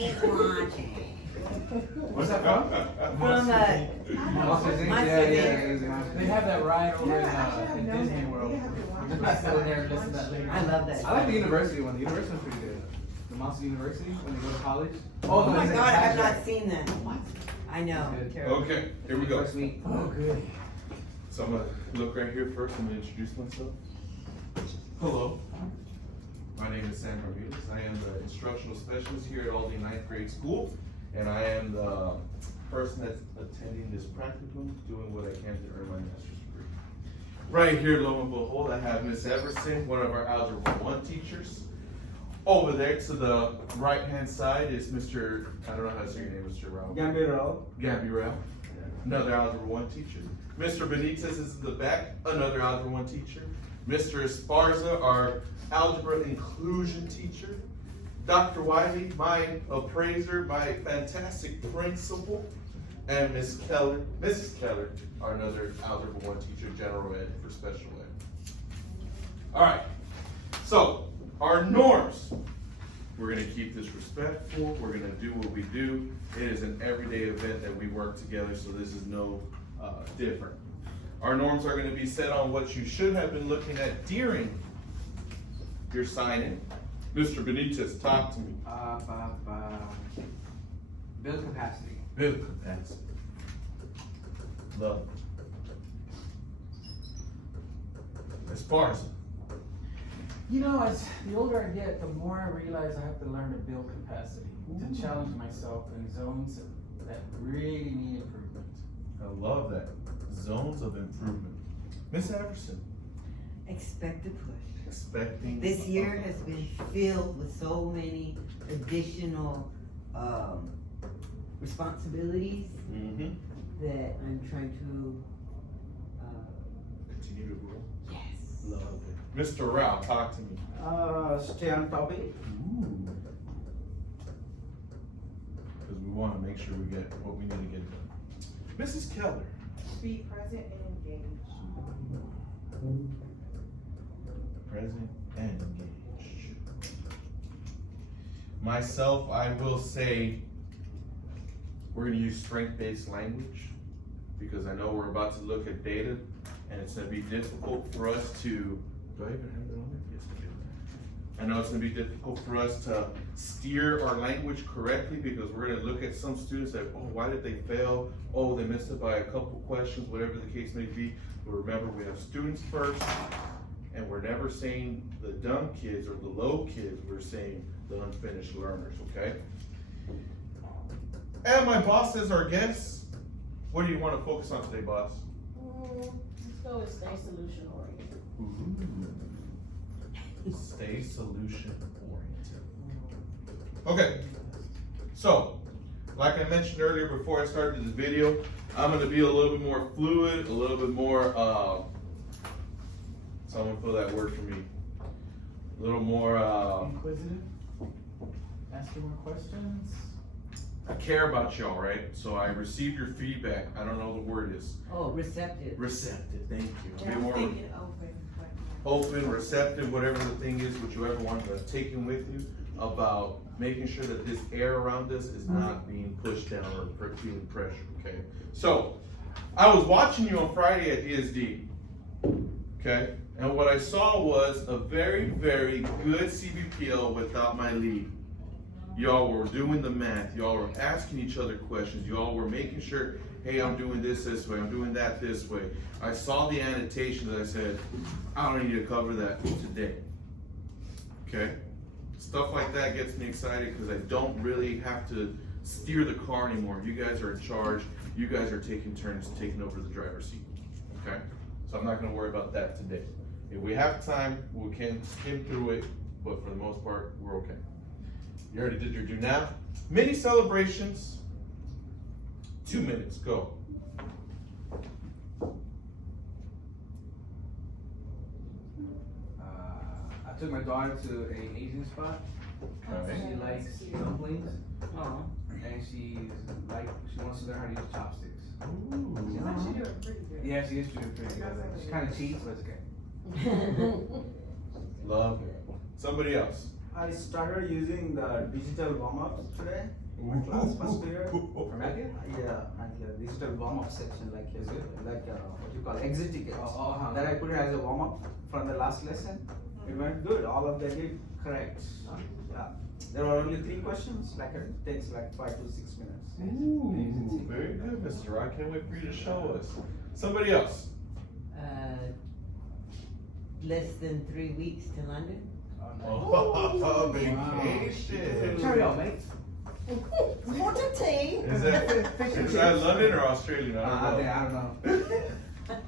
ain't watching. What's that from? From Monsters Inc. Monsters Yeah. They have that ride over in known Disney that. World. You have to watch We're gonna sit there and listen to that later. I love that. I like the university one. The university one's pretty good. The Monster University when they go to college. Oh the my ones that God, I have contract. not seen that. I know. Good. Terrible. Okay, here we go. First week. Oh, good. So I'm gonna look right here first. I'm gonna introduce myself. Hello. My name is Sam Ramirez. I am the instructional specialist here at Aldine Ninth Grade School, and I am the person that's attending this practicum, doing what I can to earn my master's degree. Right here, lo and behold, I have Miss Everson, one of our Algebra 1 teachers. Over there to the right-hand side is Mr. I don't know how to say your name, Mr. Raul. Gabriel, another Algebra 1 teacher. Mr. Benitez is in the back, another Algebra 1 teacher. Mr. Esparza, our Algebra Inclusion teacher. Dr. Wiley, my appraiser, my fantastic principal. And Mrs. Keller, our another Algebra 1 teacher, General Ed for Special Ed. All right, so our norms. We're gonna keep this respectful. We're gonna do what we do. It is an everyday event that we work together, so this is no different. Our norms are gonna be set on what you should have been looking at during your sign-in. Mr. Benitez, talk to me. Build capacity. Build capacity. Love. Esparza. You know, as the older I get, the more I realize I have to learn to build capacity, to challenge myself in zones that really need improvement. I love that. Zones of improvement. Miss Everson. Expect a push. Expecting. This year has been filled with so many additional responsibilities Mm-hmm. that I'm trying to, Continue to grow. yes. Love it. Mr. Rao, talk to me. Stay on topic. Ooh. Because we want to make sure we get what we need to get done. Mrs. Keller. Be present and engaged. Present and engaged. Myself, I will say we're going to use strength-based language because I know we're about to look at data and it's going to be difficult for us to. Do I even have that on there? Yes, I do. I know it's going to be difficult for us to steer our language correctly because we're going to look at some students that, oh, why did they fail? Oh, they missed it by a couple questions, whatever the case may be. But remember, we have students first. And we're never saying the dumb kids or the low kids, we're saying the unfinished learners, okay? And my boss is our guest. What do you want to focus on today, boss? Let's go with stay solution oriented. Ooh. Stay solution oriented. Okay, so, like I mentioned earlier before I started this video, I'm gonna be a little bit more fluid, a little bit more, someone fill that word for me. A little more, Inquisitive? Asking more questions? I care about y'all, right? So I receive your feedback. I don't know what the word is. Oh, receptive. Receptive, thank you. Yeah, Be I'm more thinking open. open, receptive, whatever the thing is, what you ever want to take in with you about making sure that this air around us is not being pushed down or feeling pressure, okay? So, I was watching you on Friday at DSD, okay? And what I saw was a very, very good CBPL without my lead. Y'all were doing the math. Y'all were asking each other questions. Y'all were making sure, hey, I'm doing this way. I'm doing that this way. I saw the annotation that I said, I don't need to cover that today. Okay? Stuff like that gets me excited because I don't really have to steer the car anymore. You guys are in charge. You guys are taking turns taking over the driver's seat. Okay? So I'm not going to worry about that today. If we have time, we can skim through it, but for the most part, we're okay. You already did your do now. Mini celebrations. 2 minutes, go. I took my daughter to an Asian spot. Okay. She likes dumplings, Oh. and she wants to learn how to use chopsticks. Ooh. She's actually doing pretty good. Yeah, she is doing pretty good. She's kind of cheats, but it's okay. Love it. Somebody else. I started using the digital warm-ups today in my class first period. From Matthew? Yeah, and the digital warm-up section, like what you call exit tickets. Oh, That I put it as a warm-up from the last lesson. It went good. All of them did correct. Yeah. There were only 3 questions. Like it takes like 5 to 6 minutes. Ooh, very good, Mr. I can't wait for you to show us. Somebody else. Less than 3 weeks to London. Oh, vacation. Carry on, mate. Want a tea? Is that London or Australia? I don't know.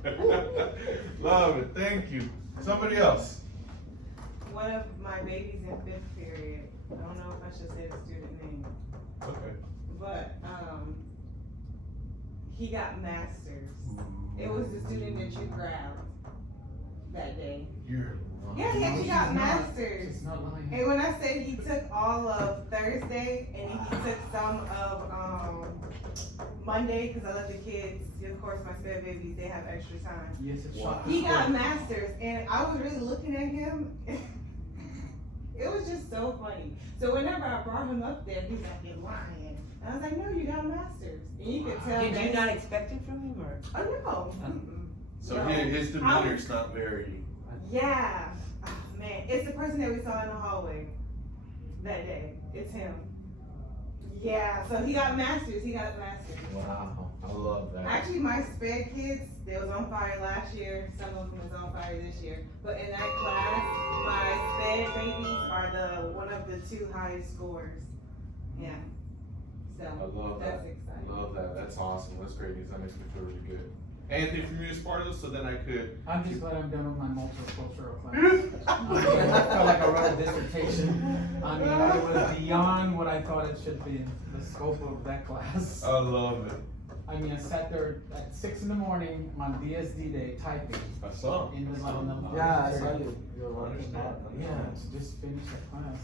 I don't know. Love it, thank you. Somebody else. One of my babies in 5th period, I don't know if I should say the student name, Okay. but, he got masters. It was the student that you grabbed that day. You're Yeah, he actually got masters. She's not lying. And when I say he took all of Thursday and he took some of Monday, because I let the kids, of course, my sped babies, they have extra time. Yes, it's Wow. shocking. He got masters, and I was really looking at him. It was just so funny. So whenever I brought him up there, he's like, "You're lying." And I was like, "No, you got masters." And you could tell. Did that you he- not expect it from him, or? Oh no. Mm-mm. So No. his demeanor's not very. Yeah. Oh, man, it's the person that we saw in the hallway that day. It's him. Yeah. So he got masters. He got masters. Wow, I love that. Actually, my sped kids, they was on fire last year. Some of them is on fire this year. But in that class, my sped babies are one of the 2 highest scores. Yeah. So I love that's that. exciting. Love that. That's awesome. That's great news. That makes me feel really good. Anything from you as part of this, so then I could. I'm just glad I'm done with my multicultural class. I felt like I wrote a dissertation. I mean, it was beyond what I thought it should be, the scope of that class. I love it. I mean, I sat there at 6 in the morning on DSD day typing I saw. in the Yeah, I saw you. You're working hard. Yeah, to just finish that class.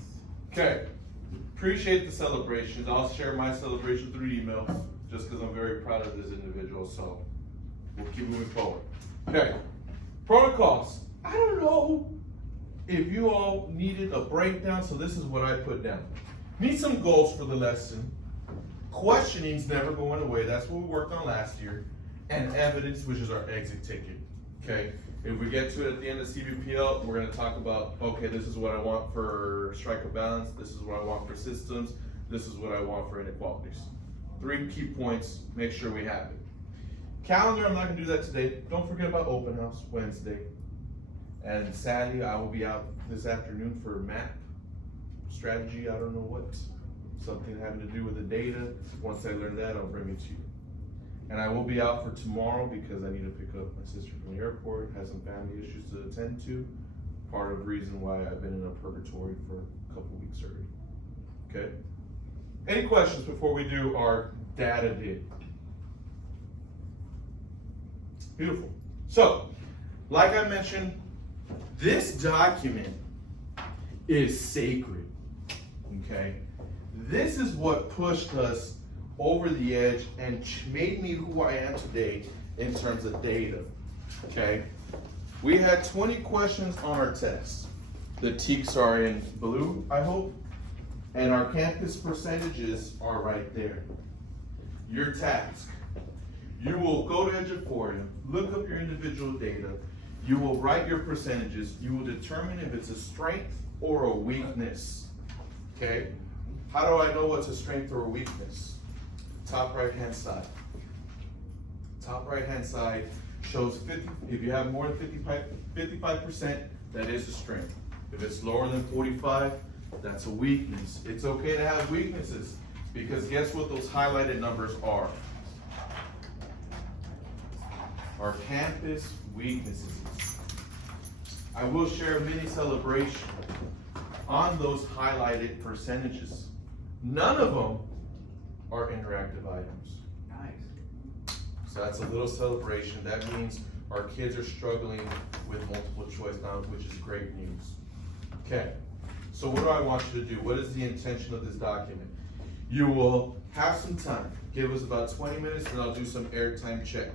Okay. Appreciate the celebrations. I'll share my celebration through email, just because I'm very proud of this individual. So we'll keep moving forward. Okay. Protocols. I don't know if you all needed a breakdown, so this is what I put down. Need some goals for the lesson. Questioning's never going away. That's what we worked on last year. And evidence, which is our exit ticket. Okay. If we get to it at the end of CBPL, we're going to talk about, okay, this is what I want for strike of balance. This is what I want for systems. This is what I want for inequalities. 3 key points. Make sure we have it. Calendar, I'm not going to do that today. Don't forget about open house Wednesday. And sadly, I will be out this afternoon for map strategy. I don't know what. Something having to do with the data. Once I learn that, I'll bring it to you. And I will be out for tomorrow because I need to pick up my sister from the airport, has some family issues to attend to. Part of the reason why I've been in a purgatory for a couple weeks already. Okay? Any questions before we do our data dig? Beautiful. So, like I mentioned, this document is sacred. Okay? This is what pushed us over the edge and made me who I am today in terms of data. Okay? We had 20 questions on our test. The TEKs are in blue, I hope. And our campus percentages are right there. Your task. You will go to Eduforia, look up your individual data. You will write your percentages. You will determine if it's a strength or a weakness. Okay? How do I know what's a strength or a weakness? Top right hand side. Top right hand side shows 50, if you have more than 55%, that is a strength. If it's lower than 45, that's a weakness. It's okay to have weaknesses because guess what those highlighted numbers are? Our campus weaknesses. I will share a mini celebration on those highlighted percentages. None of them are interactive items. Nice. So that's a little celebration. That means our kids are struggling with multiple choice now, which is great news. Okay, so what do I want you to do? What is the intention of this document? You will have some time. Give us about 20 minutes and I'll do some airtime check.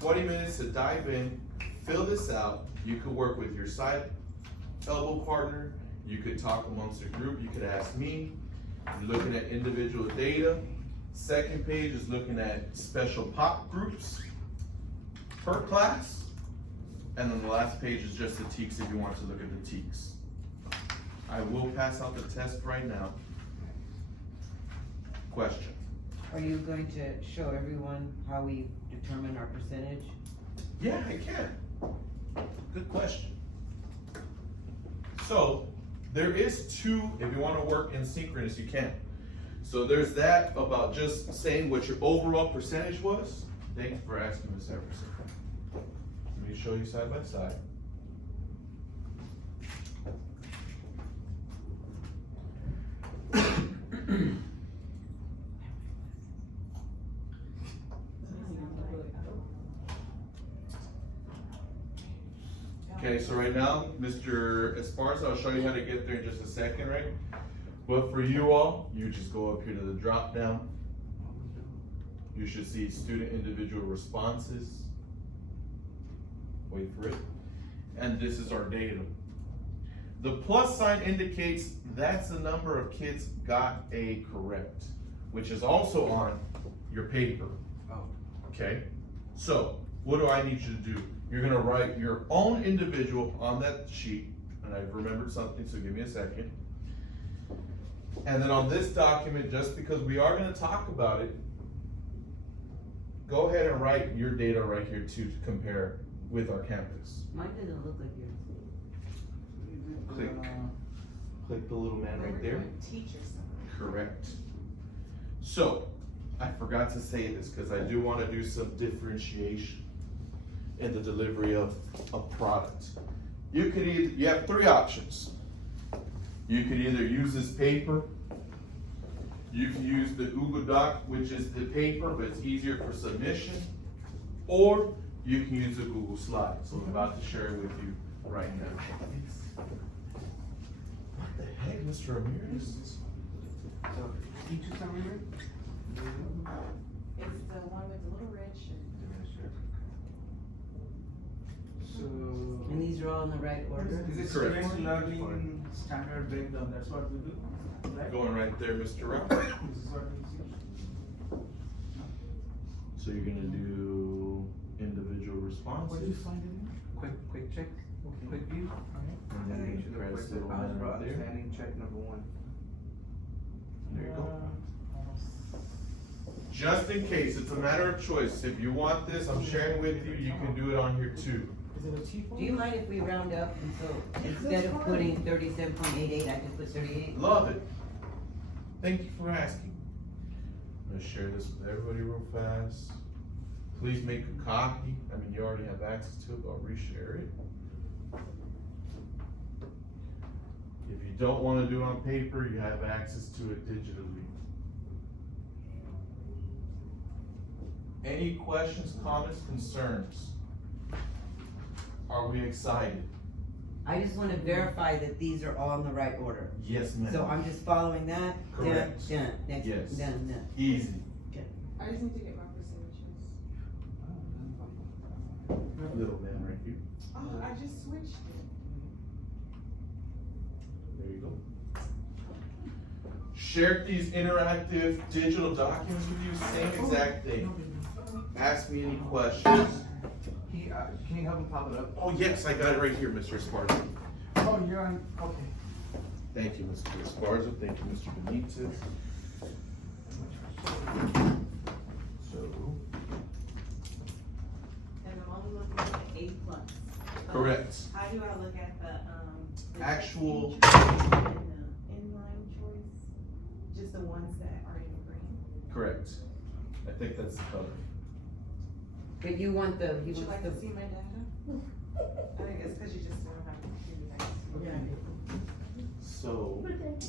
20 minutes to dive in, fill this out. You could work with your side elbow partner, You could talk amongst the group, you could ask me. You're looking at individual data. Second page is looking at special pop groups per class. And then the last page is just the TEKS if you want to look at the TEKS. I will pass out the test right now. Question? Are you going to show everyone how we determine our percentage? Yeah, I can. Good question. So, there is two, if you wanna work in synchronous, you can. So there's that about just saying what your overall percentage was. Thank you for asking, Ms. Everson. Let me show you side by side. Okay, so right now, Mr. Esparza, I'll show you how to get there in just a second, right? But for you all, you just go up here to the drop down. You should see student individual responses. Wait for it. And this is our data. The plus sign indicates that's the number of kids got A correct, which is also on your paper. Okay? So, what do I need you to do? You're gonna write your own individual on that sheet, and I've remembered something, so give me a second. And then on this document, just because we are gonna talk about it, go ahead and write your data right here to compare with our campus. Mine doesn't look like yours. Click the little man right there. Teachers. Correct. So, I forgot to say this, because I do wanna do some differentiation in the delivery of a product. You could either, you have three options. You could either use this paper, you can use the Google Doc, which is the paper, but it's easier for submission, or you can use the Google Slide. So I'm about to share it with you right now. What the heck, Mr. Ramirez? Teachers summary? It's the one with the little red shirt. So. And these are all in the right order? Is it Correct. student learning standard breakdown, that's what we do, right? Going right there, Mr. Rao. This is what we see. So you're gonna do individual responses. Where'd you find it? Quick check, quick view. And then you press the little man right there. Standing check number one. There you go. Just in case, it's a matter of choice. If you want this, I'm sharing with you, you can do it on here too. Is it a chief one? Do you mind if we round up, and so instead of putting 37.88, I can put 38? Love it. Thank you for asking. I'm gonna share this with everybody real fast. Please make a copy. I mean, you already have access to it, but I'll reshare it. If you don't wanna do it on paper, you have access to it digitally. Any questions, comments, concerns? Are we excited? I just wanna verify that these are all in the right order. Yes, ma'am. So I'm just following that? Correct. Done, next, Yes. done. Easy. I just need to get my percentages. Little man right here. Oh, I just switched it. There you go. Shared these interactive digital documents with you, same exact thing. Ask me any questions. Can you help me pop it up? Oh, yes, I got it right here, Mr. Esparza. Oh, you're on, okay. Thank you, Mr. Esparza. Thank you, Mr. Benitez. So, And I'm only looking at the A plus. correct. How do I look at the Actual- teacher and the inline choice? Just the ones that are in green? Correct. I think that's the color. But you want the, he Would you wants like the. to see my data? I think it's because you just don't have to do that. So, let's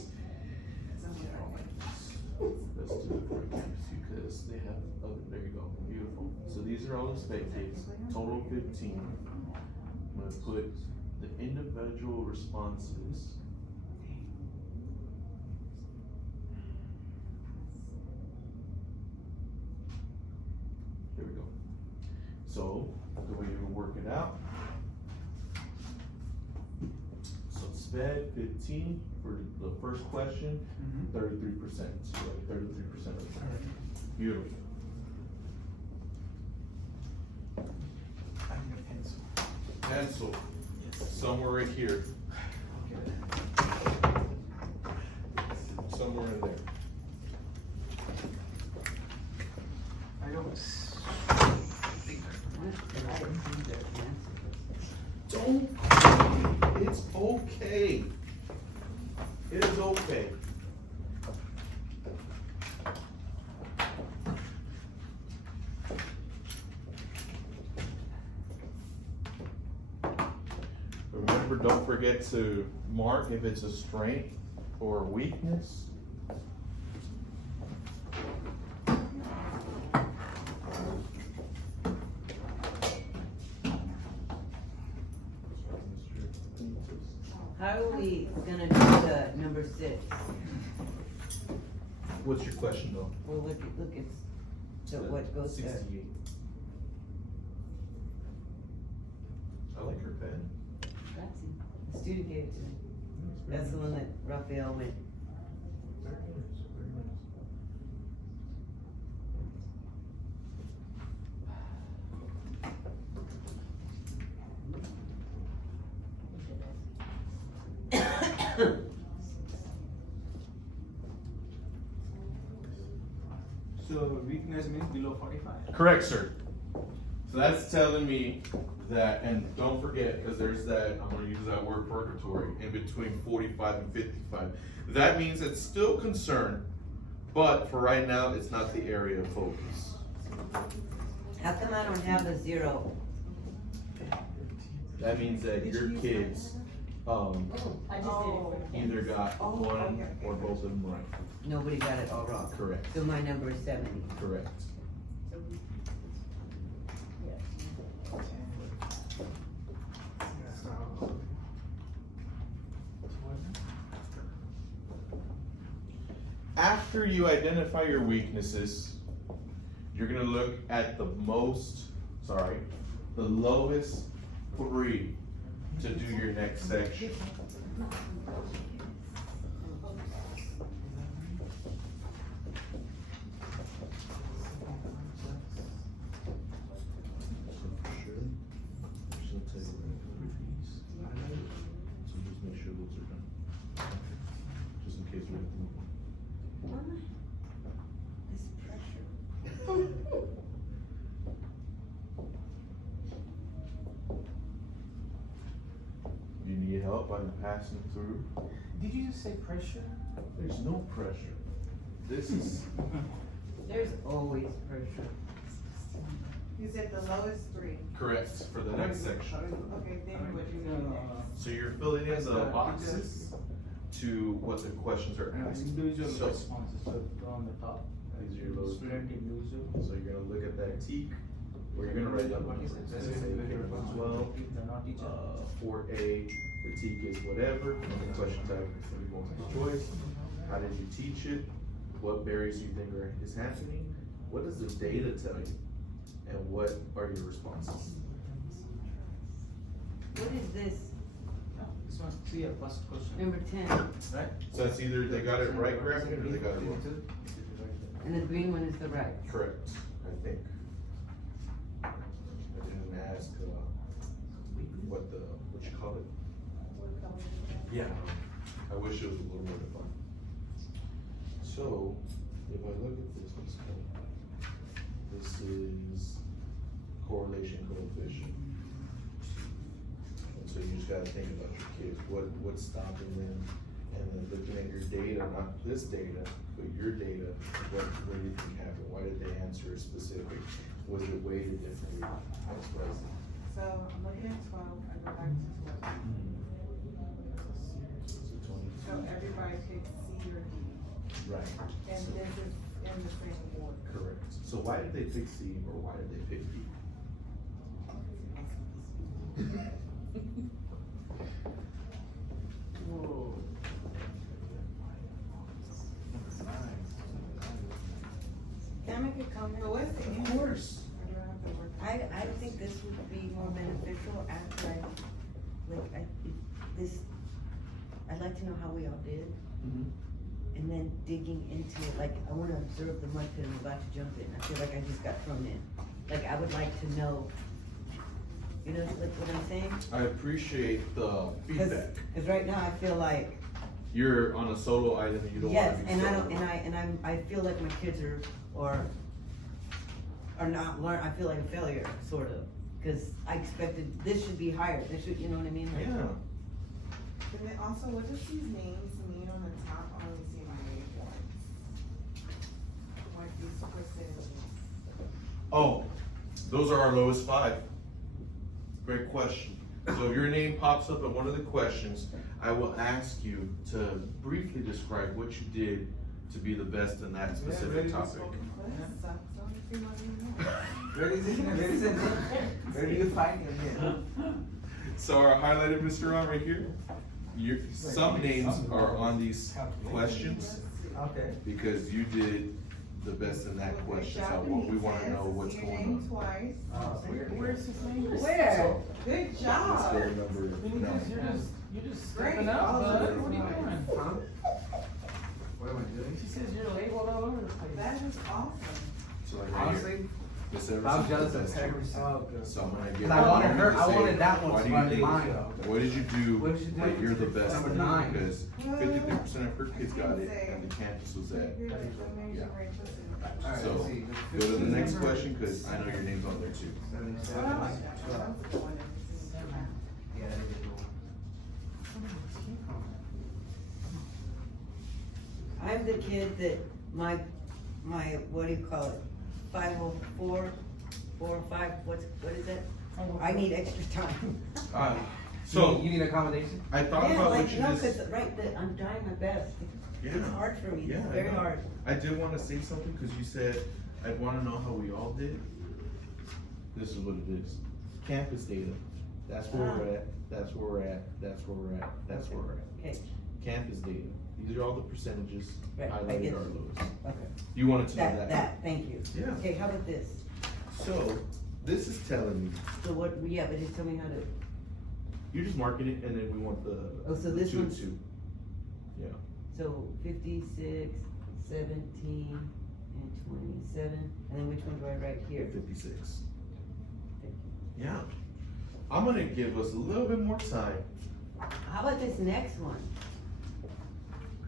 do it for kids because they have, oh, there you go, beautiful. So these are all the spectators, total 15. I'm gonna put the individual responses. Here we go. So, the way you work it out. So it's SPED 15 for the first question, Mhm. 33%. So 33% of the time. Beautiful. I need a pencil. Pencil, somewhere right here, somewhere in there. I don't. Don't. It's okay. It is okay. Remember, don't forget to mark if it's a strength or a weakness. How are we gonna do the number 6? What's your question though? Well, look, it's, so what goes there? 68. I like her pen. The student gave it to me. That's the one that Raphael went. Very nice, very nice. So weakness means below 45. Correct, sir. So that's telling me that, and don't forget, because there's that, I'm gonna use that word purgatory, in between 45 and 55. That means it's still concerned, but for right now, it's not the area of focus. How come I don't have the 0? That means that your kids, I just did it for the either kids. got one okay. or both of them right. Nobody got it all wrong. Correct, So my number is 70. correct. After you identify your weaknesses, you're gonna look at the lowest 3 to do your next section. So make sure those are done. Just in case we have to move on. This pressure. You need help, I'm passing through. Did you just say pressure? There's no pressure. This is, There's always pressure. You said the lowest 3. correct, for the next section. Okay, then what you need next? So you're filling in the boxes to what the questions are asking. Individual So- responses, so on the top. These are your low- Student individual. So you're gonna look at that TEAC, or you're gonna write down what it says. Well, 4A, the TEAC is whatever, and the question type is gonna be multiple choice. How did you teach it? What barriers do you think is happening? What does the data tell you? And what are your responses? What is this? This one, see your first question, Number 10. right? So that's either they got it right corrected or they got it wrong. And the green one is the right. Correct, I think. I didn't ask, what you call it? Yeah, I wish it was a little more defined. So, if I look at this, this is correlation coefficient. And so you just gotta think about your kids, what's stopping them, and then looking at your data, not this data, but your data, what do you think happened? Why did they answer a specific? Was it weighted differently? X, Y, Z. So I'm looking at 12, I go back to 12. So everybody picks C or D, Right. and So- this is in the same order. Correct. So why did they pick C or why did they pick D? Whoa. Can I make a comment? So what's the Of course. Or do I have to work? I think this would be more beneficial after this I'd like to know how we all did. Mhm. And then digging into it, like, I wanna observe the mud pit I'm about to jump in. I feel like I just got thrown in. Like, I would like to know, you know, like what I'm saying? I appreciate the feedback. Cause right now I feel like, You're on a solo island and you don't yes, wanna be and I solo. don't, I feel like my kids are not I feel like a failure, sort of. Cause I expected, this should be higher, this should, you know what I mean? Like, Yeah. And then also, what does these names mean on the top? I only see my name once. Like these percentages. Oh, those are our lowest 5. Great question. So if your name pops up in one of the questions, I will ask you to briefly describe what you did to be the best in that specific ready to topic. smoke. Well, that sucks. I only see my name once. Where is it? Where is it? Where do you find him here? So our highlighted Mr. Ron right here, some names are on these questions Okay. because you did the best in that question. So we wanna know what's Your going name on. twice. Where's his name? Where? Good Let's job. go to number You're just Great. stepping up, All bud. of What are you it. doing? Huh? What am I doing? She says you're labeled all over the place. That is awesome. So like right here, Honestly, Miss I'm Everson's jealous the of best Paris. here. Oh, good. So I'm gonna give. Cause I wanted you her, to I say, wanted that why one do spot you in think- mine. What did you do What did you do? that you're the best Number in? 9. Because 53% of her kids got it and the campus was at. Good. Yeah. Alright, So, let's see. go to the next question, cause I know your name's on there too. 77. What I like that. 12. That's the one that was in the map. Yeah, that is a good one. I'm the kid that my, what do you call it? 504, 4 or 5, what is that? I need extra time. So, you need accommodation? I thought Yeah, about like, what you no, just. cause I'm trying my best. It's Yeah. hard for me, Yeah, it's I very know. hard. I did wanna say something, cause you said, I wanna know how we all did. This is what it is. Campus data. That's where we're at, that's where we're at, that's where we're at, that's where we're at. Okay, Campus data. These are all the percentages Right, I highlighted get are it. lowest. okay. You wanted to know That, thank you. Yeah. Okay, how about this? So, this is telling me, So what, yeah, but just tell me how to, you're just marking it and then we want the. Oh, so the this 2 one's- 2. Yeah. so 56, 17, and 27, and then which one do I write here? 56. Thank you. Yeah. I'm gonna give us a little bit more time. How about this next one?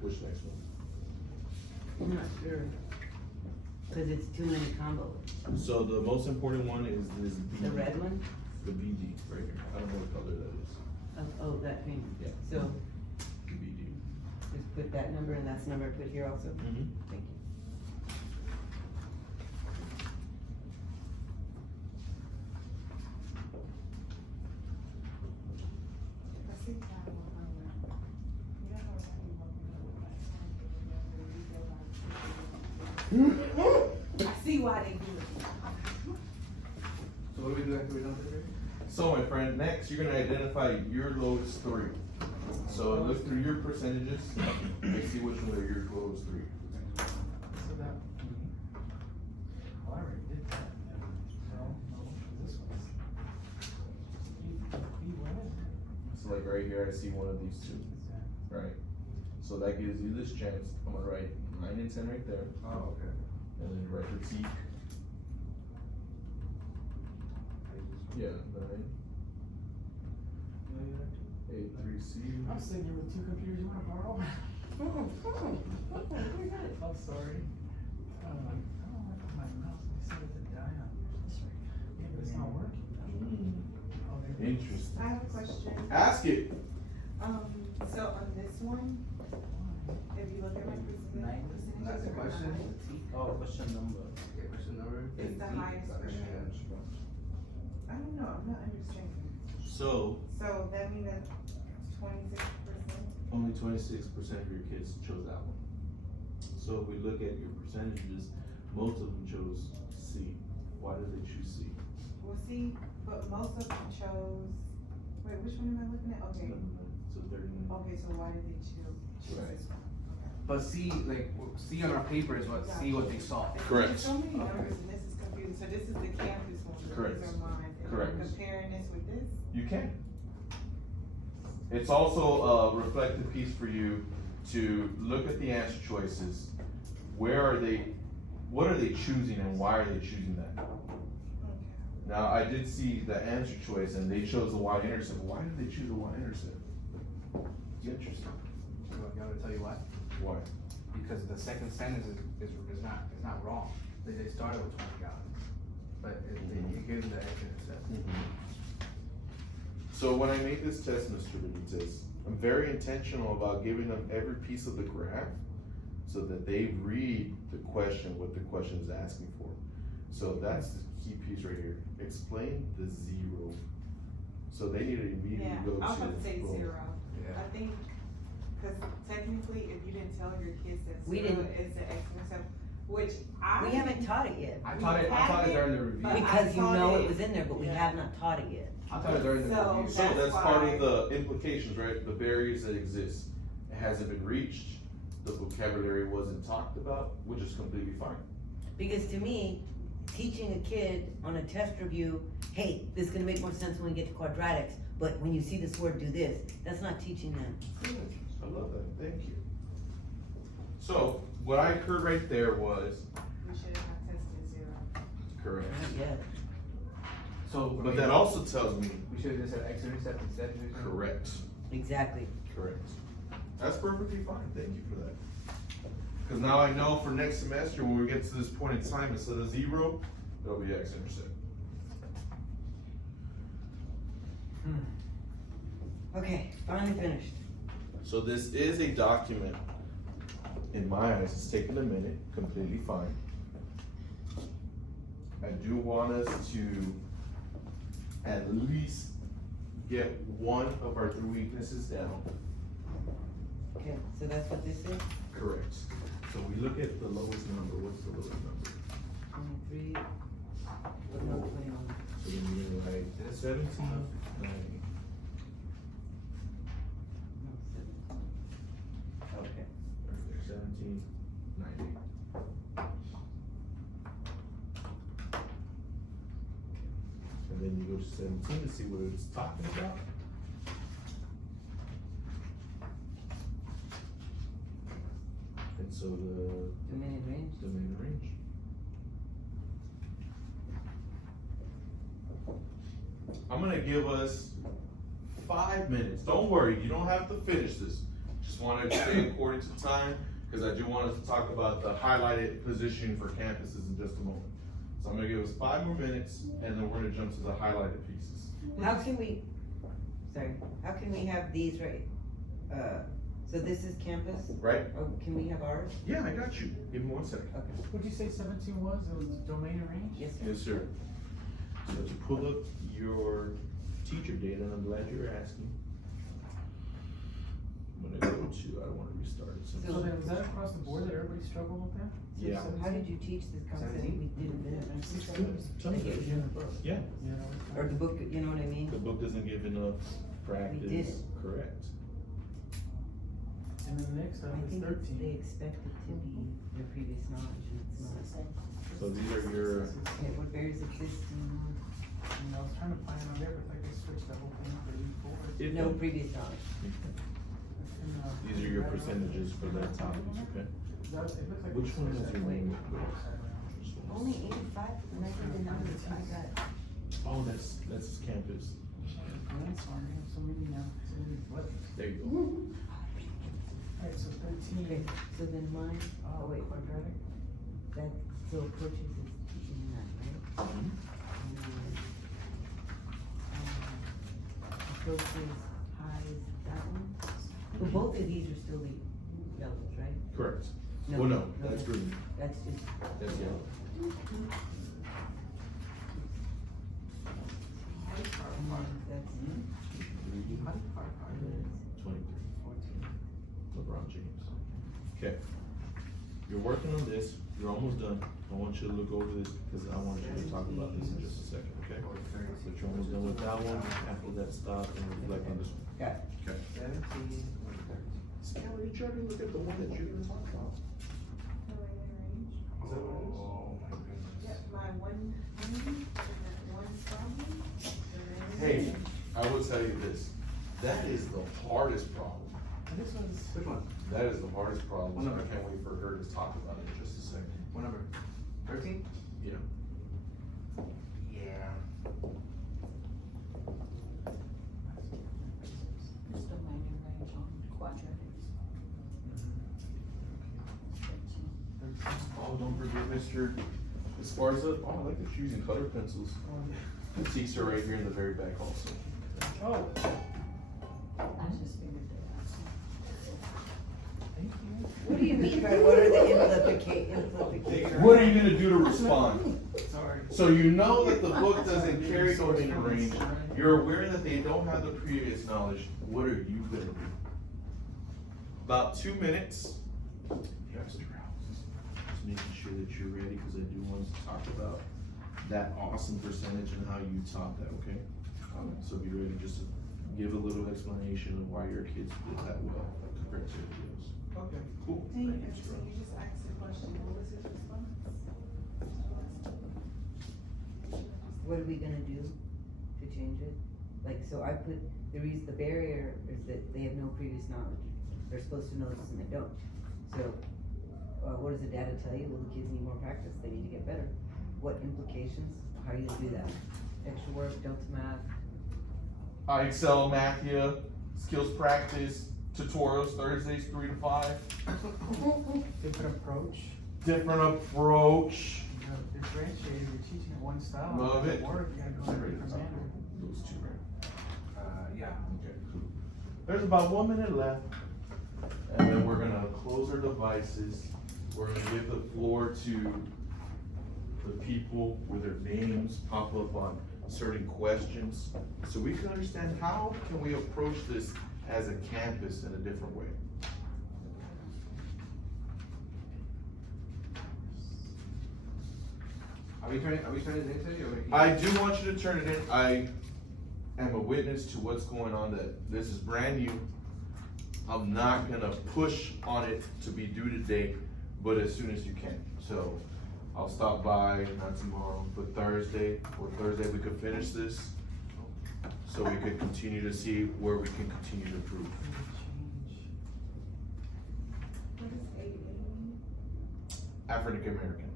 Which next one? I'm not sure. Cause it's too many combos. So the most important one is this B. The red one? The BD right here. I don't know what color that is. Oh, that green. Yeah. So The BD. just put that number and that's the number I put here also? Mm-hmm. Thank you. I see that one on there. You know how I see why they do it. So what do we do after we're done with it? So my friend, next you're gonna identify your lowest 3. So look through your percentages and see which one are your lowest 3. So that, oh, I already did that. No, this one's. So like right here, I see one of these 2. Right. So that gives you this chance. I'm gonna write 9 and 10 right there. Oh, okay. And then write critique. Yeah, 9. 8-3C. I'm sitting here with 2 computers, you wanna borrow? I'm sorry. I don't like my mouse, let me see if it died on. Maybe it's not working. Oh, there it is. Interesting. I have a question. Ask it. So on this one, if you look at my percentages. That's a question? Oh, question number. Okay, question number? It's the highest percentage. I don't know, I'm not understanding. So, So that means that 26%? only 26% of your kids chose that one. So if we look at your percentages, most of them chose C. Why did they choose C? Well, see, but most of them chose, wait, which one am I looking at? Okay, So 39. okay, so why did they choose Right. this one? But see, like, see on our paper is what, see what they saw. Correct. There's so many numbers and this is confusing, so this is the campus one, but Correct. these are mine. And Correct. I'm comparing this with this? You can. It's also a reflective piece for you to look at the answer choices. What are they choosing and why are they choosing that? Now, I did see the answer choice and they chose the y-intercept. Why did they choose the y-intercept? It's interesting. You want me to tell you why? Why? Because the second sentence is not wrong. They started with 20 gallons, but it gives the extra step. So when I made this test, Mr. Benitez, I'm very intentional about giving them every piece of the graph so that they read the question, what the question is asking for. So that's the key piece right here. Explain the zero. So they need to immediately Yeah, go to. I was about to say boom. 0. Yeah. I think, cause technically, if you didn't tell your kids that We 0 didn't. is the x-intercept, which I. We haven't taught it yet. I taught it during the review. But I Because you taught know it- it was in there, but we yeah. have not taught it yet. I thought it during the So- review. So That's that's part why- of the implications, right? The barriers that exist. It hasn't been reached. The vocabulary wasn't talked about, which is completely fine. Because to me, teaching a kid on a test review, hey, this is gonna make more sense when we get to quadratics, but when you see this word, do this, that's not teaching them. I love that, thank you. So, what I heard right there was, We should have tested 0. correct. Not yet. So, But that also tells me, we should have just said x-intercept instead. correct, Exactly. correct. That's perfectly fine, thank you for that. Cause now I know for next semester, when we get to this point in time, instead of 0, it'll be x-intercept. Okay, finally finished. So this is a document, in my eyes, it's taken a minute, completely fine. I do want us to at least get one of our 3 weaknesses down. Okay, so that's what this is? Correct. So we look at the lowest number, what's the lowest number? 23, what about 21? So then you're gonna write 17, 90. No, 7. Okay. Right there, 17, 90. And then you go to 17 to see what it's talking about. And so the Domain and range? domain range. I'm gonna give us 5 minutes. Don't worry, you don't have to finish this. Just wanna stay according to time, because I do want us to talk about the highlighted positioning for campuses in just a moment. So I'm gonna give us 5 more minutes, and then we're gonna jump to the highlighted pieces. How can we have these right, so this is campus, Right? or can we have ours? Yeah, I got you. Give me 1 second. Okay, What'd you say 17 was? It was domain and range? yes, sir. Yes, sir. So to pull up your teacher data, and I'm glad you're asking. I'm gonna go to, I don't wanna restart it. So then, was that across the board that everybody struggled with that? Yeah. How did you teach this concept? We didn't do Tell me that. Yeah, Or the book, you know what I mean? the book doesn't give enough practice. did it. Correct. And then the next I up is think 13. they expect it to be their previous knowledge, and it's not. So these are your, Okay, what barriers exist And I was trying to find it on there, but like I switched the whole thing for these boards. in, no previous knowledge. these are your percentages for that topic, okay? It looks like Which one is your name? Only 85, and I think the numbers I got. Oh, that's campus. That's on there, so many now, so many buttons. There you go. Alright, so 13. Okay, so then mine, oh wait, quadratic. that still approaches is teaching that, right? Mhm. Approaches high is that one? But both of these are still the levels, right? Correct. No, Well, no, no, that's green. That's just. That's yellow. And then that's. Green. 23. 14. LeBron James. Okay. You're working on this. You're almost done. I want you to look over this because I want you to talk about this in just a second, okay? But you're almost done with that one. After that, stop and reflect on this one. Got it. Okay. 17. Scout, you trying to look at the one that you're gonna talk about? Domain and range. Is that what it is? Oh, my goodness. Yep, my one, and that one problem. Domain and Hey, range. I will tell you this. That is the hardest problem. And this was, Which one? That is the hardest problem, What so number? I can't wait for her to talk about it in just a second. What number? 13? Yeah. Yeah. It's the minor range on quadratics. Oh, don't forget Mr. Esparza. Oh, I like that you're using color pencils. Critiques are right here in the very back also. oh, I just figured that thank you. What do you mean by what are the implications? What are you gonna do to respond? Sorry. So you know that the book doesn't carry coding range. You're aware that they don't have the previous knowledge. What are you gonna do? About 2 minutes. Just making sure that you're ready, because I do want to talk about that awesome percentage and how you taught that, okay? So be ready just to give a little explanation of why your kids did that well compared to everybody else. Okay. Cool. Thank you, Thank you, so Mr. you just asked a question, what was his response? What are we gonna do to change it? Like, so I put, the barrier is that they have no previous knowledge. They're supposed to know this and they don't. So, what does the data tell you? Well, the kids need more practice, they need to get better. What implications? How are you gonna do that? Extra work, Delta math? Excel, Mathia, skills practice, tutorials, Thursdays 3 to 5. Different approach, Different approach. you know, differentiated, you're teaching it one style. Love it. Work, you gotta go in a different manner. Those two, right? Yeah. Okay, cool. There's about 1 minute left, and then we're gonna close our devices. We're gonna give the floor to the people where their names pop up on certain questions, so we can understand how can we approach this as a campus in a different way. Are we turning it into, or? I do want you to turn it in. I am a witness to what's going on, that this is brand new. I'm not gonna push on it to be due today, but as soon as you can. So I'll stop by, not tomorrow, but Thursday, or Thursday we could finish this. So we could continue to see where we can continue to improve. What is AA? African American.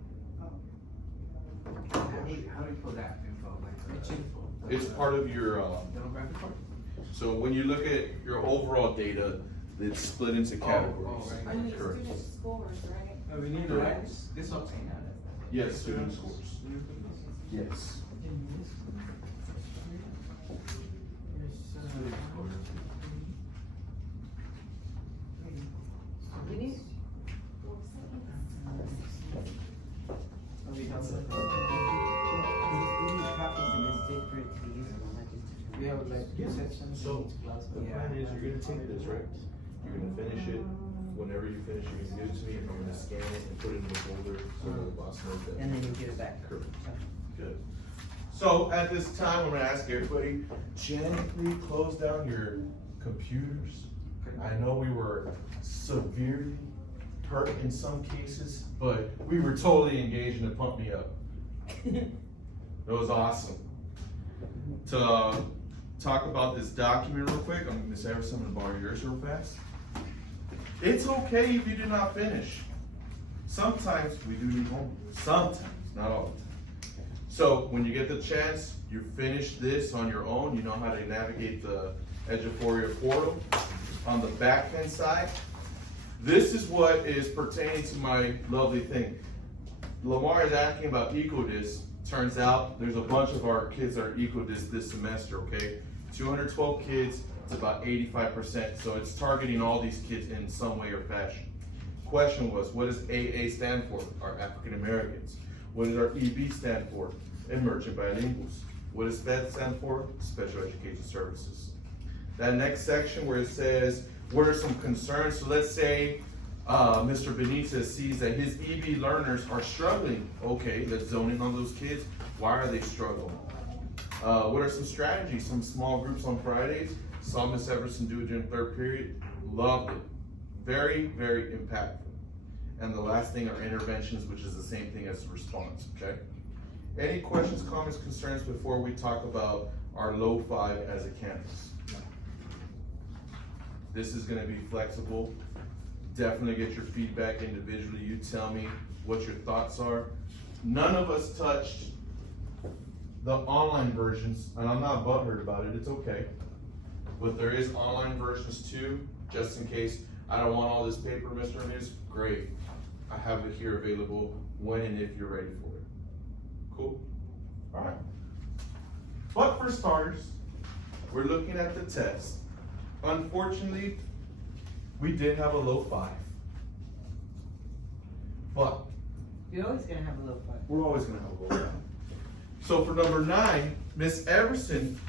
How do we pull that info, like, Which info? It's part of your, demographic part? so when you look at your overall data, it's split into categories. right. I need Correct. student scores, right? No, we need to Correct. write this up. Yes, student scores. Yes. In this one, there's, We need, We have, we need copies of this tape for it to be usable, not just. we have like Yes. sections. So, class. The plan is you're gonna take this, right? You're gonna finish it. Whenever you finish, you're gonna give it to me, and I'm gonna scan it and put it in the folder, so the boss knows that. And then you give it back. Correct. Good. So at this time, I'm gonna ask everybody, gently close down your computers. I know we were severely hurt in some cases, but we were totally engaged and it pumped me up. It was awesome. To talk about this document real quick, I'm Miss Everson, I'm gonna borrow yours real fast. It's okay if you do not finish. Sometimes we do need homework. Sometimes, not all the time. So when you get the chance, you finish this on your own. You know how to navigate the Eduforia portal. On the back-hand side, this is what is pertaining to my lovely thing. Lamar is asking about EcoDis. Turns out there's a bunch of our kids that are EcoDis this semester, okay? 212 kids, it's about 85%, so it's targeting all these kids in some way or fashion. Question was, what does AA stand for? Our African Americans. What does our EB stand for? Emerging Bilinguals. What does SPED stand for? Special Education Services. That next section where it says, what are some concerns? So let's say Mr. Benitez sees that his EB learners are struggling. Okay, let's zone in on those kids. Why are they struggling? What are some strategies? Some small groups on Fridays. Saw Miss Everson do it during third period. Loved it. Very, very impactful. And the last thing are interventions, which is the same thing as response, okay? Any questions, comments, concerns before we talk about our low 5 as a campus? This is gonna be flexible. Definitely get your feedback individually. You tell me what your thoughts are. None of us touched the online versions, and I'm not butthurt about it, it's okay. But there is online versions too, just in case I don't want all this paper, Mr. News, great. I have it here available when and if you're ready for it. Cool? Alright. But for starters, we're looking at the test. Unfortunately, we did have a low 5. But You're always gonna have a little fun. we're always gonna have a low 5. So for number 9, Miss Everson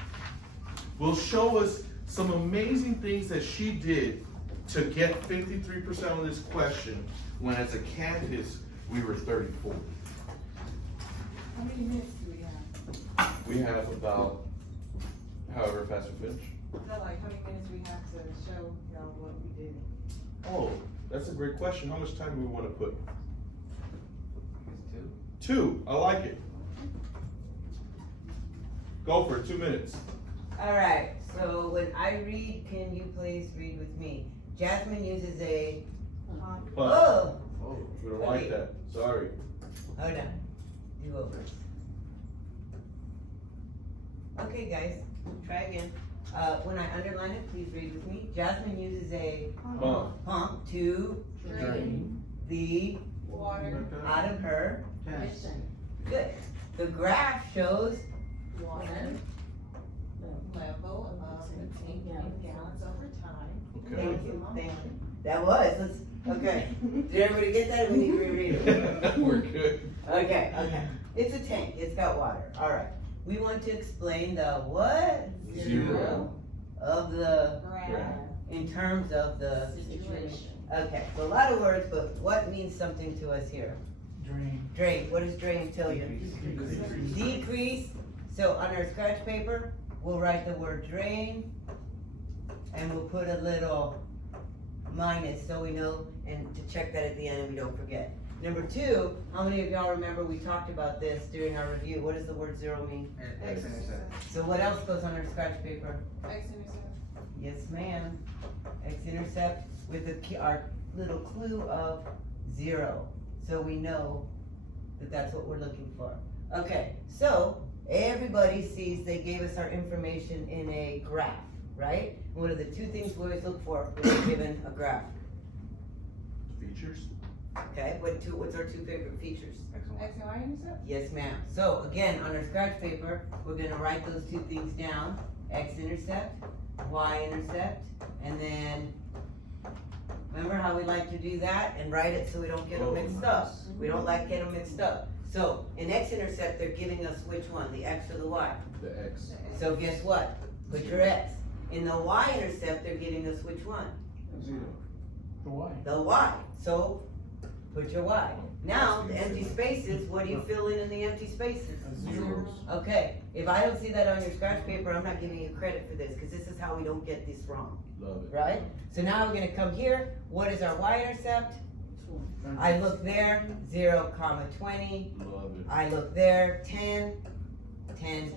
will show us some amazing things that she did to get 53% on this question, when as a candidate, we were 34. How many minutes do we have? We have about, however fast we finish. So like, how many minutes we have to show y'all what we did? Oh, that's a great question. How much time do we wanna put? It's 2, I like it. Go for it, 2 minutes. Alright, so when I read, can you please read with me? Jasmine uses a, But, oh, Oh, we don't like that, sorry. hold on, do over. Okay, guys, try again. When I underline it, please read with me. Jasmine uses a pump to Drain. the Water. out of her. Listen. Good. The graph shows Water. Level of the gallons over time. Okay. Thank you, thank you. That was, okay. Did everybody get that? We need to reread it. We're good. Okay, okay. It's a tank, it's got water, alright. We want to explain the what? 0. Of the, Graph. in terms of the, Situation. okay, so a lot of words, but what means something to us here? Drain. Drain, what does drain tell you? Decrease, so on our scratch paper, we'll write the word drain, and we'll put a little minus so we know, and to check that at the end and we don't forget. Number 2, how many of y'all remember we talked about this during our review? What does the word 0 mean? X intercept. So what else goes on our scratch paper? X-intercept. Yes, ma'am. X-intercept with our little clue of 0. So we know that that's what we're looking for. Okay, so everybody sees they gave us our information in a graph, right? What are the 2 things we always look for when we're given a graph? Features? Okay, what's our 2 favorite features? X and Y. X and Y intercept? Yes, ma'am. So again, on our scratch paper, we're gonna write those 2 things down. X-intercept, Y-intercept, and then, remember how we like to do that and write it so we don't get them mixed up? We don't like getting them mixed up. So in X-intercept, they're giving us which one, the X or the Y? The X. So guess what? Put your X. In the Y-intercept, they're giving us which one? 0. The Y. The Y. So put your Y. Now, the empty spaces, what do you fill in the empty spaces? Zeros. Okay, if I don't see that on your scratch paper, I'm not giving you credit for this, cause this is how we don't get this wrong, Love it. right? So now we're gonna come here, what is our Y-intercept? I look there, 0, 20, Love it. I look there, 10, 10,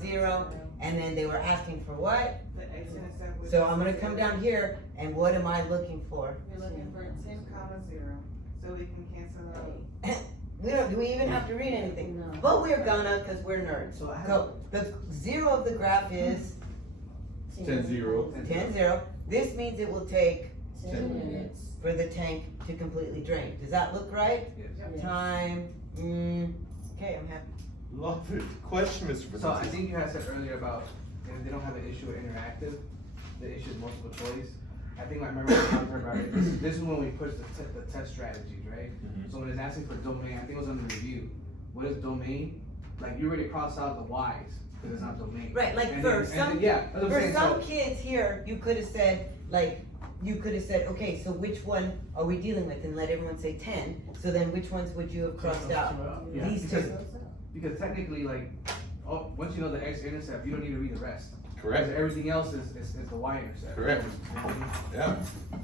0, and then they were asking for what? The X-intercept. which So is I'm gonna come down here, and what am I looking for? You're looking for 10, 0, so we can cancel out. Do we even have to read anything? No. But we're gonna, cause we're nerds. So I have- So, the 0 of the graph is 10-0. 10, 0. This means it will take 10 minutes. for the tank to completely drain. Does that look right? Yes. Time, okay, I'm happy. Love it. Question, Mr. So I Benitez. think you had said earlier about if they don't have an issue with interactive, the issue is multiple choice. I think I remember when I talked about it. This is when we pushed the test strategies, right? Mhm. So when it's asking for domain, I think it was under review. What is domain? Like you already crossed out the Y's because it's not domain. Right, like And for then- and some, then- yeah, that's what I'm for saying. some So- kids here, you could have said, okay, so which one are we dealing with? And let everyone say 10. So then which ones would you have crossed out? Yeah, These because, 2. because technically, like, once you know the X-intercept, you don't need to read the rest. Correct. Because everything else is the Y-intercept. Correct. Yeah.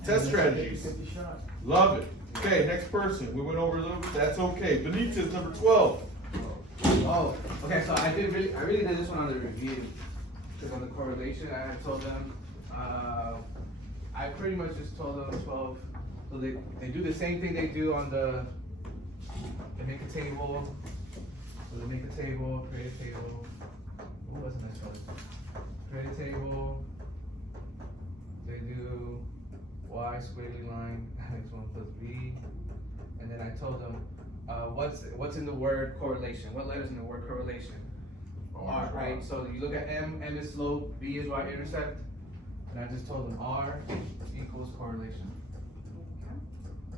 Test strategies. 50 shot. Love it. Okay, next person. We went over a little bit. That's okay. Benitez, number 12. Oh, okay, so I really did this one on the review, because on the correlation, I had told them, I pretty much just told them 12. So they do the same thing they do on they make a table. So they make a table, create a table. What was the next one? Create a table. They do Y squiggly line, X1 plus B. And then I told them, what's in the word correlation? What letters in the word correlation? R, right? So you look at M is slope, B is y-intercept. And I just told them R equals correlation.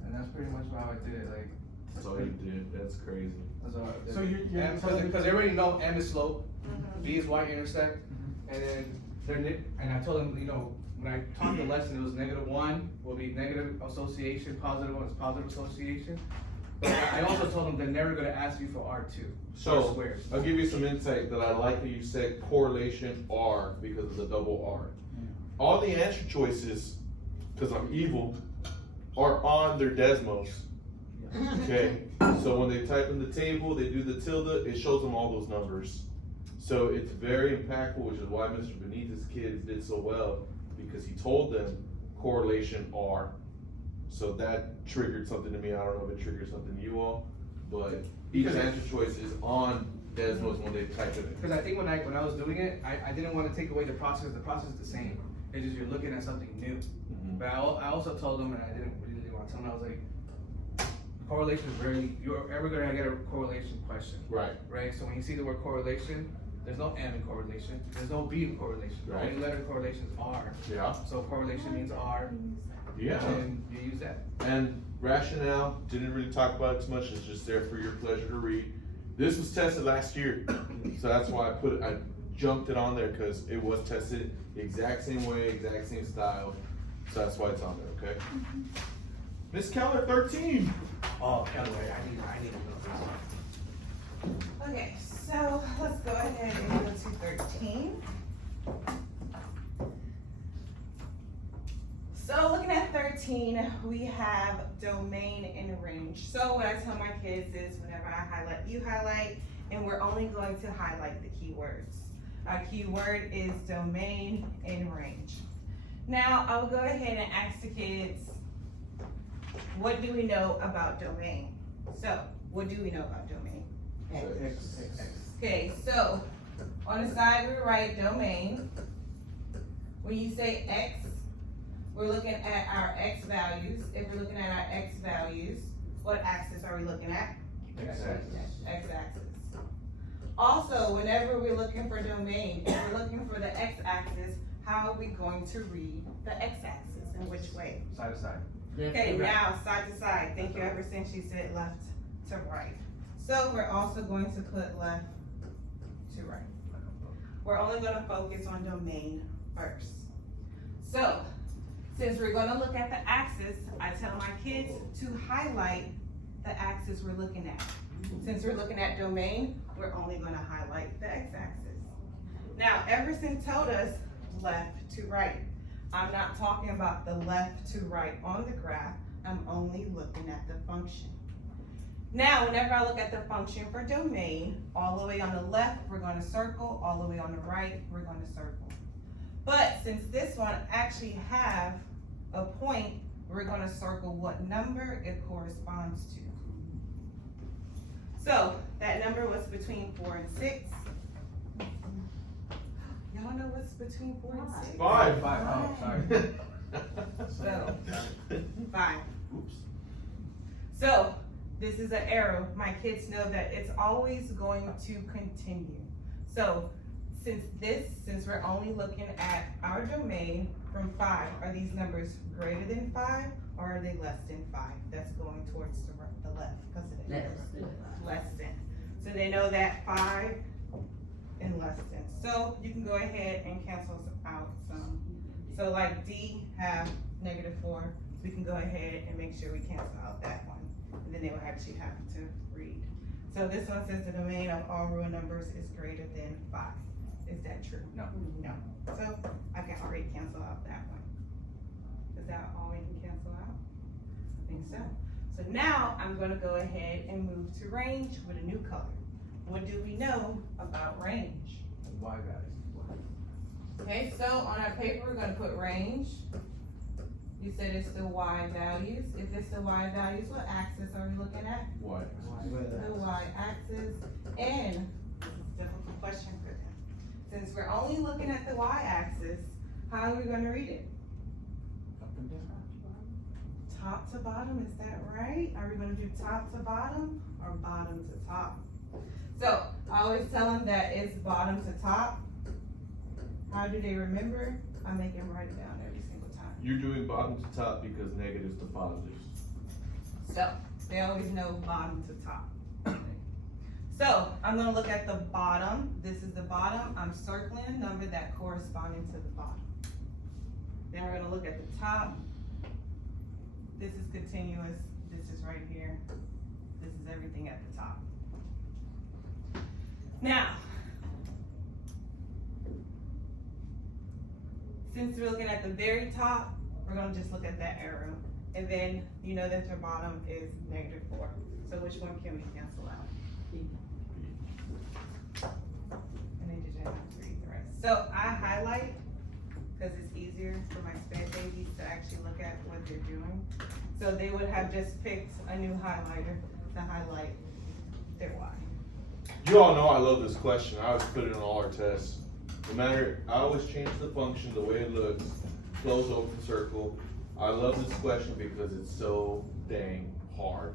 And that's pretty much how I did it, like. That's all you did, that's crazy. That's all I did. So you're Because they already know M is slope, Mhm. B is y-intercept, and then and I told them, you know, when I taught the lesson, it was -1 will be negative association, +1 is positive association. But I also told them they're never gonna ask you for R2. So, squares. I'll give you some insight that I like that you said correlation R because of the double R. All the answer choices, because I'm evil, are on their Desmos. Okay, so when they type in the table, they do the tilde, it shows them all those numbers. So it's very impactful, which is why Mr. Benitez's kids did so well, because he told them correlation R. So that triggered something to me. I don't know if it triggered something to you all, but each answer choice is on Desmos when they type it in. Because I think when I was doing it, I didn't want to take away the process is the same. It's just you're looking at something new. Mhm. But I also told them, and I didn't really want to tell them, I was like, correlation is you're ever gonna get a correlation question. Right. Right? So when you see the word correlation, there's no M in correlation, there's no B in correlation. The Right. only letter in correlation is R. Yeah. So correlation means R, Yeah. and you use that. And rationale, didn't really talk about it too much, it's just there for your pleasure to read. This was tested last year, so that's why I jumped it on there, because it was tested the exact same way, exact same style, so that's why it's on there, okay? Miss Keller, 13. Oh, Kelly, I need to know. Okay, so let's go ahead and go to 13. So looking at 13, we have domain and range. So what I tell my kids is whenever I highlight, you highlight, and we're only going to highlight the keywords. Our keyword is domain and range. Now I'll go ahead and ask the kids, what do we know about domain? So, what do we know about domain? X. Okay, so on the side we write domain. When you say X, we're looking at our X values. If we're looking at our X values, what axis are we looking at? X-axis. Also, whenever we're looking for domain, if we're looking for the X-axis, how are we going to read the X-axis? In which way? Side to side. Okay, now side to side. Thank you ever since you said left to right. So we're also going to put left to right. We're only going to focus on domain first. So since we're going to look at the axis, I tell my kids to highlight the axis we're looking at. Since we're looking at domain, we're only going to highlight the x-axis. Now, Everson told us left to right. I'm not talking about the left to right on the graph. I'm only looking at the function. Now, whenever I look at the function for domain, all the way on the left, we're going to circle. All the way on the right, we're going to circle. But since this one actually have a point, we're going to circle what number it corresponds to. So that number was between 4 and 6. Y'all know what's between 4 and 6? 5. Oh, sorry. So 5. Oops. So this is an arrow. My kids know that it's always going to continue. So since we're only looking at our domain from 5, are these numbers greater than 5 or are they less than 5? That's going towards the left because of the arrow. Less than. So they know that 5 and less than. So you can go ahead and cancel out some. So like D have -4, we can go ahead and make sure we cancel out that one. And then they will actually have to read. So this one says the domain of all real numbers is greater than 5. Is that true? No. No. So I can already cancel out that one. Is that all we can cancel out? I think so. So now I'm gonna go ahead and move to range with a new color. What do we know about range? Y values. Okay, so on our paper, we're gonna put range You said it's the Y values. If it's the Y values, what axis are we looking at? Why? The Y axis. And this is a difficult question for them. Since we're only looking at the Y axis, how are we gonna read it? Up and down. Top to bottom, is that right? Are we gonna do top to bottom or bottom to top? So I always tell them that it's bottom to top. How do they remember? I make them write it down every single time. You're doing bottom to top because negatives to positives. So they always know bottom to top. So I'm gonna look at the bottom. This is the bottom. I'm circling a number that corresponding to the bottom. Then we're gonna look at the top. This is continuous. This is right here. This is everything at the top. Now, since we're looking at the very top, we're gonna just look at that arrow. And then you know that your bottom is -4. So which one can we cancel out? And then you just have to read the rest. So I highlight, because it's easier for my sped babies to actually look at what they're doing. So they would have just picked a new highlighter to highlight their Y. You all know I love this question. I always put it in all our tests. No matter, I always change the function, the way it looks, close, open, circle. I love this question because it's so dang hard.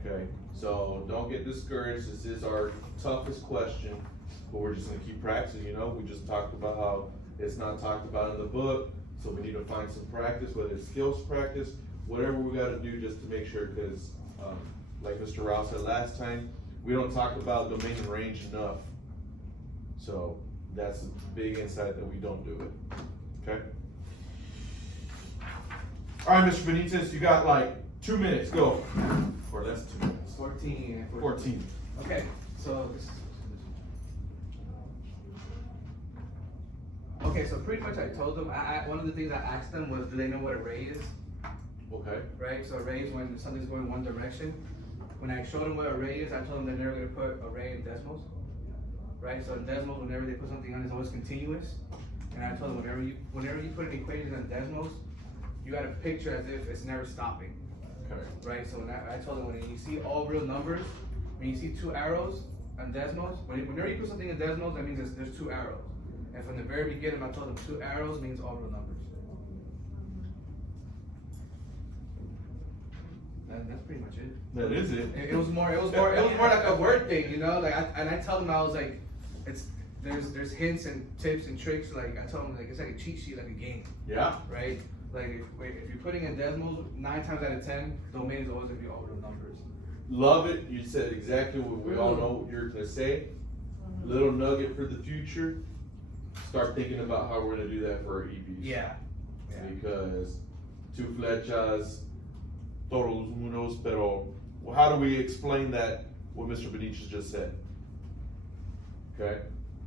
Okay, so don't get discouraged. This is our toughest question, but we're just gonna keep practicing, you know? We just talked about how it's not talked about in the book, so we need to find some practice, whether it's skills practice, whatever we gotta do just to make sure, because like Mr. Rao said last time, we don't talk about domain and range enough. So that's a big insight that we don't do it, okay? All right, Mr. Benitez, you got like 2 minutes, go. Or less than 2 minutes. 14. Okay, so this is. Okay, so pretty much I told them, one of the things I asked them was, do they know what a ray is? Okay. Right, so a ray is when something's going one direction. When I showed them what a ray is, I told them they're never gonna put a ray in decimals. Right, so in decimals, whenever they put something on, it's always continuous. And I told them whenever you put an equation in decimals, you gotta picture as if it's never stopping. Okay. Right, so when I told them when you see all real numbers, when you see 2 arrows on decimals, whenever you put something in decimals, that means there's 2 arrows. And from the very beginning, I told them 2 arrows means all real numbers. That's pretty much it. That is it. It was more like a word thing, you know. Like, I tell them, I was like, there's hints and tips and tricks. Like I tell them, like it's like a cheat sheet, like a game. Yeah. Right. Like if you're putting in decimals, 9 times out of 10, domain is always gonna be all real numbers. Love it. You said exactly what we all know what you're gonna say. Little nugget for the future. Start thinking about how we're gonna do that for our EPs. Yeah. Because 2 flechas, todos unos, pero well, how do we explain that, what Mr. Benitez just said? Okay,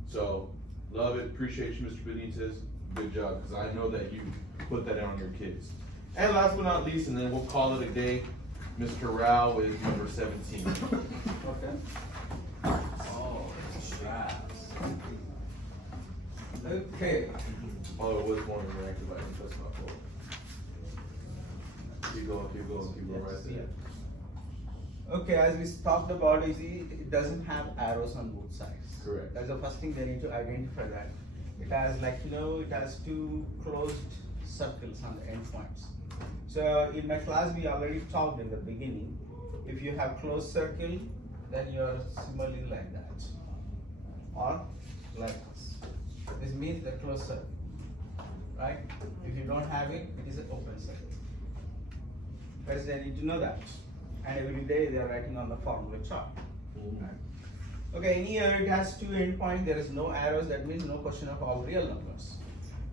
so love it, appreciate you, Mr. Benitez, good job, because I know that you put that on your kids. And last but not least, and then we'll call it a day, Mr. Rao is number 17. Okay. Oh, straps. Okay. Although it was more interactive, I think that's not cool. Keep going right there. Okay, as we talked about, you see, it doesn't have arrows on both sides. Correct. That's the first thing they need to identify that. It has it has 2 closed circles on the endpoints. So in my class, we already talked in the beginning. If you have closed circle, then you're similarly like that. Or like this. This means the closed circle, right? If you don't have it, it is an open circle. First, they need to know that. And every day they are writing on the formula chart. Okay, in here it has 2 endpoints, there is no arrows, that means no question of all real numbers.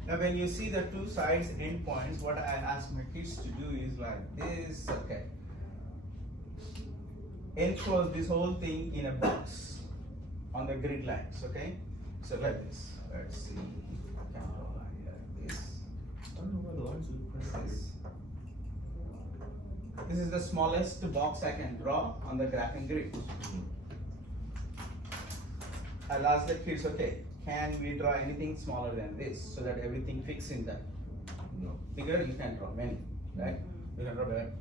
Now when you see the 2 sides endpoints, what I ask my kids to do is like this, okay. Enclose this whole thing in a box on the grid lines, okay? So like this, let's see, camera line here, this. I don't know why the lines are printed here. This is the smallest box I can draw on the graphing grid. I'll ask the kids, okay, can we draw anything smaller than this so that everything fits in that No. Bigger, you can draw many, right? You can draw better.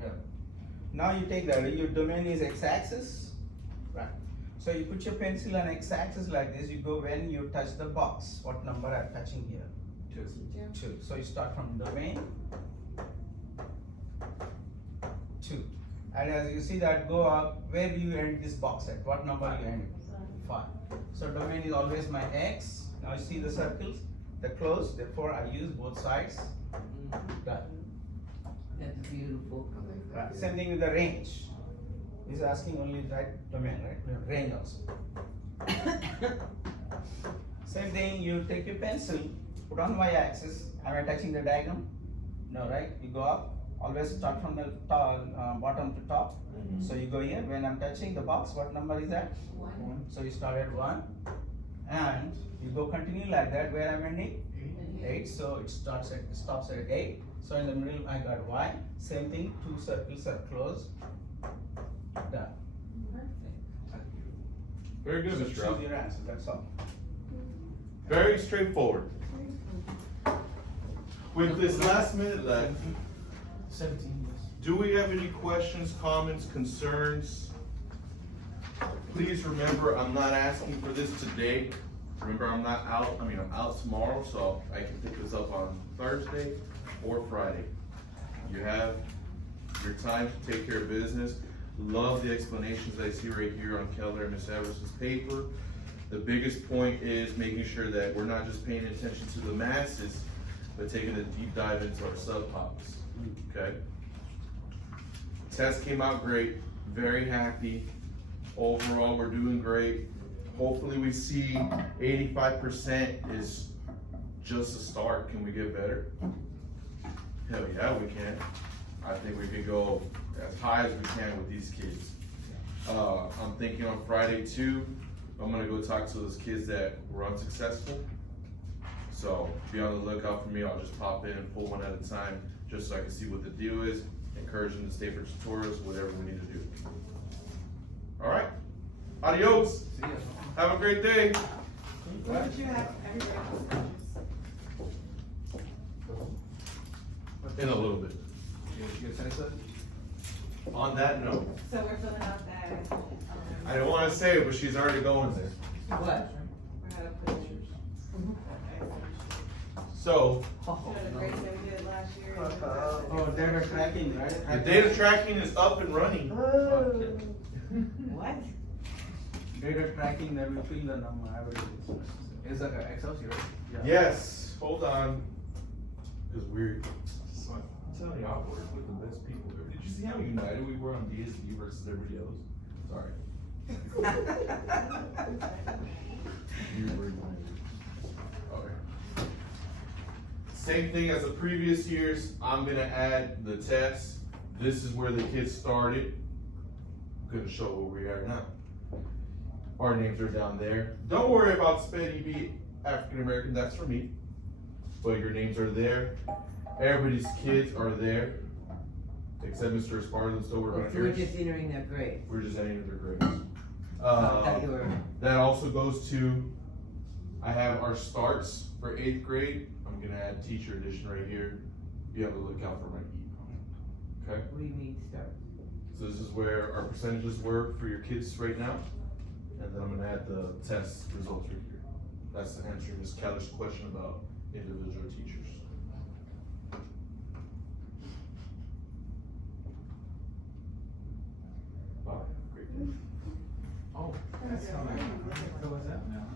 Yeah. Now you take that, your domain is x-axis, right? So you put your pencil on x-axis like this, you go when you touch the box. What number I'm touching here? 2. So you start from domain 2. And as you see that go up, where do you end this box at? What number you end? 5. So domain is always my x. Now you see the circles, the close, therefore I use both sides. Done. That's beautiful. Right. Same thing with the range. He's asking only right domain, right? Range also. Same thing, you take your pencil, put on y-axis. Am I touching the diagram? No, right? You go up. Always start from the top, bottom to top. So you go here. When I'm touching the box, what number is that? 1. So you start at 1, and you go continue like that. Where I'm ending? 8. So it stops at 8. So in the middle I got y. Same thing. 2 circles are closed. Done. Very good, So Mr. choose Ralph. your answer. That's all. Very straightforward. With this last minute left, 17 years. do we have any questions, comments, concerns? Please remember, I'm not asking for this today. Remember, I'm out tomorrow, so I can pick this up on Thursday or Friday. You have your time to take care of business. Love the explanations I see right here on Keller and Miss Everett's paper. The biggest point is making sure that we're not just paying attention to the masses, but taking a deep dive into our sub-topics, okay? Test came out great, very happy. Overall, we're doing great. Hopefully we see 85% is just a start. Can we get better? Hell yeah, we can. I think we could go as high as we can with these kids. I'm thinking on Friday too, I'm gonna go talk to those kids that were unsuccessful. So be on the lookout for me. I'll just pop in and pull one at a time just so I can see what the deal is, encourage them to stay for tutorials, whatever we need to do. All right, adios. See ya. Have a great day. What would you have everybody In a little bit. You gonna finish that? On that note, So we're filling out that. I don't wanna say it, but she's already going there. What? We're gonna put So, the grades that we did last year. Oh, data tracking, right? the data tracking is up and running. What? Data tracking, then we fill the number, averages. It's like an Excel sheet, right? Yes, hold on. Cause we're, I'm telling you, I work with the best people. Did you see how united we were on DSD versus everybody else? Sorry. You were united. Okay. Same thing as the previous years, I'm gonna add the test. This is where the kids started. I'm gonna show where we are now. Our names are down there. Don't worry about SPED EB African American, that's for me. But your names are there. Everybody's kids are there. Except Mr. Esparza, so we're gonna So we're just entering their grade. we're just entering their grades. That you were- That also goes to, I have our starts for 8th grade. I'm gonna add teacher edition right here. Be on the lookout for my E. Okay? What do you mean start? So this is where our percentages were for your kids right now. And then I'm gonna add the test results right here. That's answering Ms. Keller's question about individual teachers. Wow, great day. Oh, that's coming. So is that now?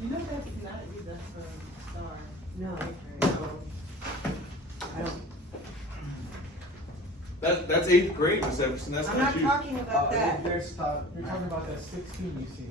You know that's not either from Star. No. I don't, That's 8th grade, Ms. Everson, that's I'm not not you. talking about that. Let's start. You're talking about that 16 you see.